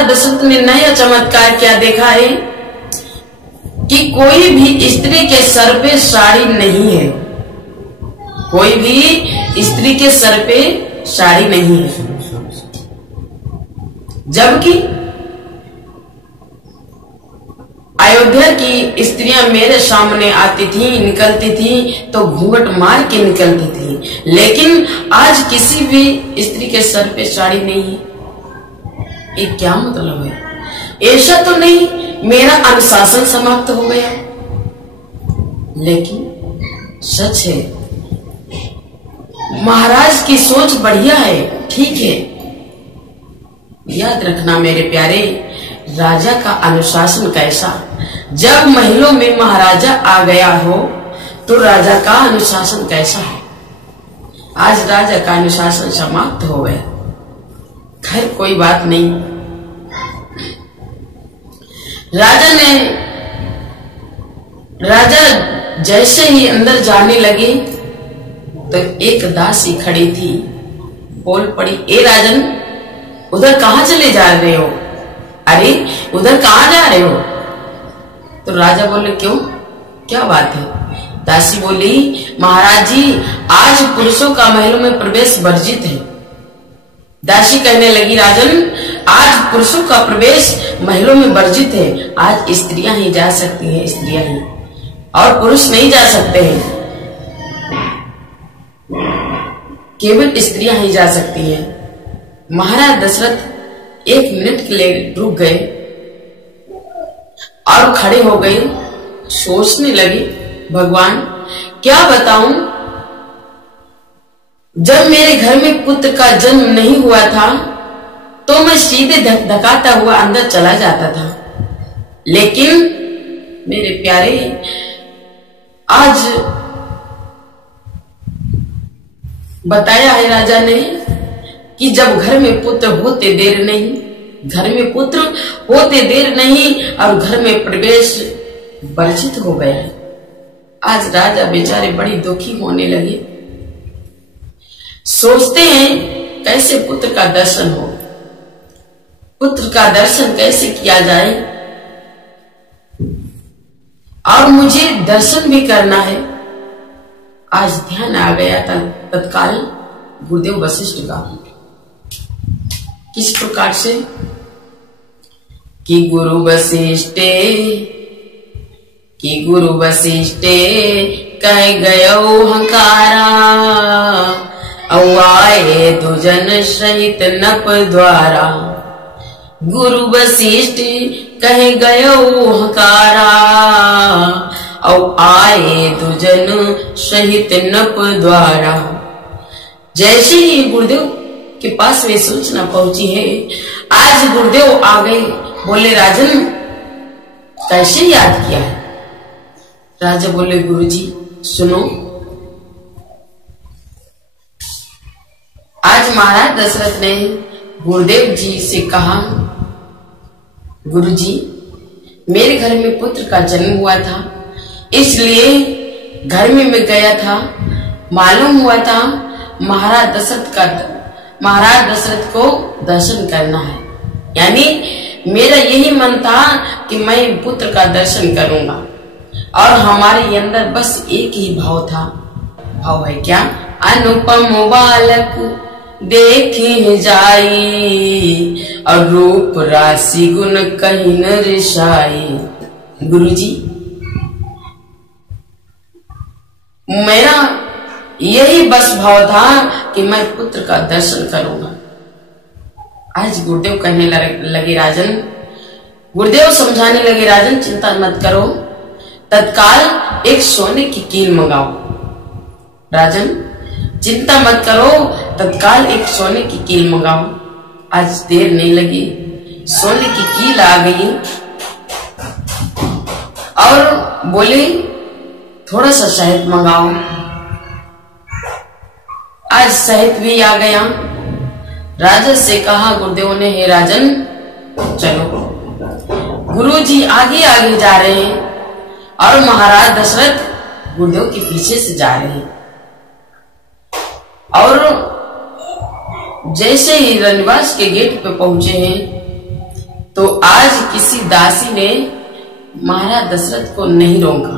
महाराज दशरथ ने नया चमत्कार क्या देखा है कि कोई भी स्त्री के सर पे साड़ी नहीं है, कोई भी स्त्री के सर पे साड़ी नहीं है। जबकि अयोध्या की स्त्रियां मेरे सामने आती थी, निकलती थी तो घूंघट मार के निकलती थी, लेकिन आज किसी भी स्त्री के सर पे साड़ी नहीं है। ये क्या मतलब है? ऐसा तो नहीं मेरा अनुशासन समाप्त हो गया, लेकिन सच है महाराज की सोच बढ़िया है, ठीक है। याद रखना मेरे प्यारे, राजा का अनुशासन कैसा, जब महलों में महाराजा आ गया हो तो राजा का अनुशासन कैसा है। आज राजा का अनुशासन समाप्त हो गया। खैर कोई बात नहीं। राजा जैसे ही अंदर जाने लगे तो एक दासी खड़ी थी, बोल पड़ी, ए राजन उधर कहाँ चले जा रहे हो? अरे उधर कहाँ जा रहे हो? तो राजा बोले क्यों, क्या बात है? दासी बोली, महाराज जी आज पुरुषों का महलों में प्रवेश वर्जित है। दासी कहने लगी, राजन आज पुरुषों का प्रवेश महलों में वर्जित है, आज स्त्रियां ही जा सकती हैं, स्त्रियां ही, और पुरुष नहीं जा सकते हैं, केवल स्त्रियां ही जा सकती हैं। महाराज दशरथ 1 मिनट के लिए रुक गए और खड़े हो गए, सोचने लगे, भगवान क्या बताऊं, जब मेरे घर में पुत्र का जन्म नहीं हुआ था तो मैं सीधे धकाता हुआ अंदर चला जाता था, लेकिन मेरे प्यारे आज बताया है राजा ने कि जब घर में पुत्र होते देर नहीं, घर में पुत्र होते देर नहीं और घर में प्रवेश वर्जित हो गया। आज राजा बेचारे बड़ी दुखी होने लगे, सोचते हैं कैसे पुत्र का दर्शन हो, पुत्र का दर्शन कैसे किया जाए, और मुझे दर्शन भी करना है। आज ध्यान आ गया था तत्काल गुरुदेव वशिष्ठ का, किस प्रकार से कि गुरु वशिष्ठे कह गयो हंकारा, आए दुजन सहित नप द्वारा। गुरु वशिष्ठ कह गयो हंकारा, आए दुजन सहित नप द्वारा। जैसे ही गुरुदेव के पास में सूचना पहुंची है, आज गुरुदेव आ गए, बोले राजन कैसे याद किया है? राजा बोले, गुरुजी सुनो, आज महाराज दशरथ ने गुरुदेव जी से कहा, गुरुजी मेरे घर में पुत्र का जन्म हुआ था, इसलिए घर में मैं गया था, मालूम हुआ था महाराज दशरथ को दर्शन करना है, यानी मेरा यही मन था कि मैं पुत्र का दर्शन करूंगा, और हमारे अंदर बस एक ही भाव था, भाव है क्या, अनुपम बालक देखे जाई, और रूप राशि गुण कहीं न रिसाई। गुरुजी मेरा यही बस भाव था कि मैं पुत्र का दर्शन करूंगा। आज गुरुदेव कहने लगे, राजन, गुरुदेव समझाने लगे, राजन चिंता मत करो, तत्काल एक सोने की कील मंगाओ। राजन चिंता मत करो, तत्काल एक सोने की कील मंगाओ। आज देर नहीं लगी, सोने की कील आ गई और बोले थोड़ा सा शहद मंगाओ। आज शहद भी आ गया। राजा से कहा गुरुदेव ने, हे राजन चलो। गुरुजी आगे आगे जा रहे हैं और महाराज दशरथ गुरुदेव के पीछे से जा रहे हैं, और जैसे ही रनवास के गेट पे पहुंचे हैं, तो आज किसी दासी ने महाराज दशरथ को नहीं रोका।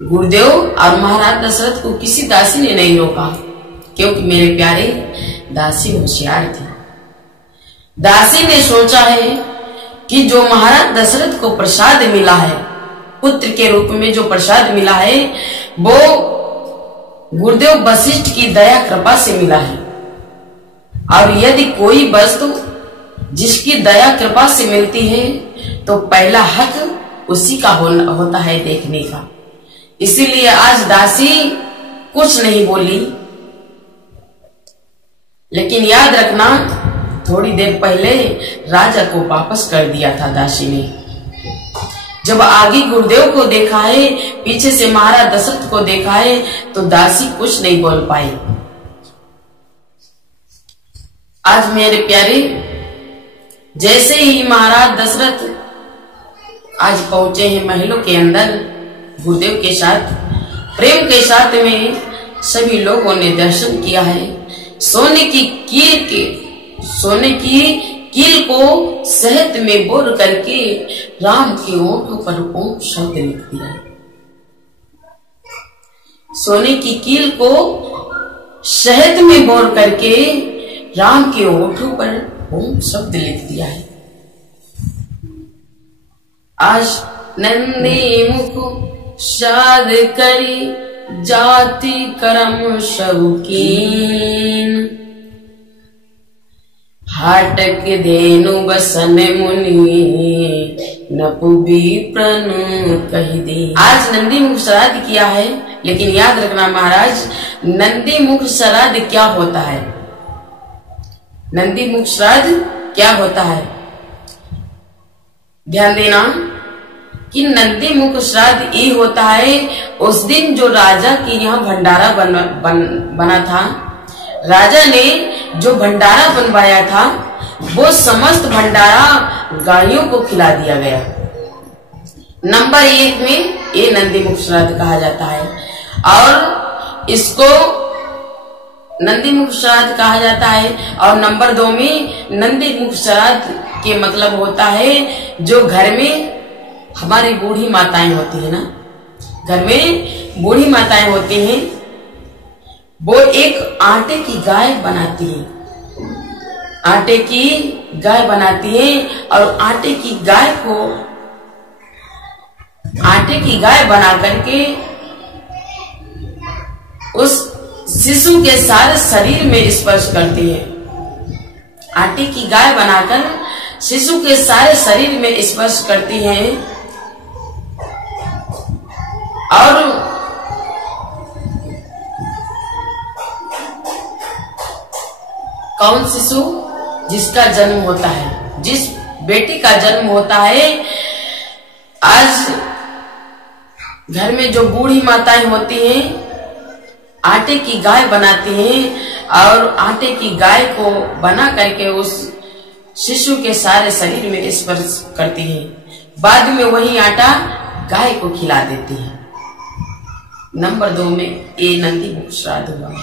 गुरुदेव और महाराज दशरथ को किसी दासी ने नहीं रोका, क्योंकि मेरे प्यारे दासी होशियार थी। दासी ने सोचा है कि जो महाराज दशरथ को प्रसाद मिला है, पुत्र के रूप में जो प्रसाद मिला है, वो गुरुदेव वशिष्ठ की दया कृपा से मिला है। और यदि कोई वस्तु जिसकी दया कृपा से मिलती है तो पहला हक उसी का होता है देखने का। इसीलिए आज दासी कुछ नहीं बोली, लेकिन याद रखना थोड़ी देर पहले राजा को वापस कर दिया था दासी ने। जब आगे गुरुदेव को देखा है, पीछे से महाराज दशरथ को देखा है, तो दासी कुछ नहीं बोल पाई। आज मेरे प्यारे, जैसे ही महाराज दशरथ आज पहुंचे हैं महलों के अंदर गुरुदेव के साथ, प्रेम के साथ में सभी लोगों ने दर्शन किया है। सोने की कील को शहद में बोर करके राम के ओंठों पर ओम शब्द लिख दिया। सोने की कील को शहद में बोर करके राम के ओंठों पर ओम शब्द लिख दिया है। आज नंदी मुख शाद करी जाति कर्म शौकीन, हाटक धेनु बसन मुनि नपुबी प्रण कही दे। आज नंदी मुख श्राद्ध किया है, लेकिन याद रखना महाराज, नंदी मुख श्राद्ध क्या होता है? नंदी मुख श्राद्ध क्या होता है? ध्यान देना कि नंदी मुख श्राद्ध ये होता है, उस दिन जो राजा के यहाँ भंडारा बना था, राजा ने जो भंडारा बनवाया था, वो समस्त भंडारा गायों को खिला दिया गया। नंबर 1 में ये नंदी मुख श्राद्ध कहा जाता है, और इसको नंदी मुख श्राद्ध कहा जाता है। और नंबर 2 में नंदी मुख श्राद्ध के मतलब होता है, जो घर में हमारी बूढ़ी माताएं होती है ना, घर में बूढ़ी माताएं होती हैं, वो एक आटे की गाय बनाती है, आटे की गाय बनाती है, और आटे की गाय बना करके उस शिशु के सारे शरीर में स्पर्श करती है। आटे की गाय बनाकर शिशु के सारे शरीर में स्पर्श करती है, और कौन शिशु? जिसका जन्म होता है, जिस बेटी का जन्म होता है। आज घर में जो बूढ़ी माताएं होती हैं, आटे की गाय बनाती हैं, और आटे की गाय को बना करके उस शिशु के सारे शरीर में स्पर्श करती है। बाद में वही आटा गाय को खिला देती है। नंबर 2 में ये नंदी मुख श्राद्ध हुआ है।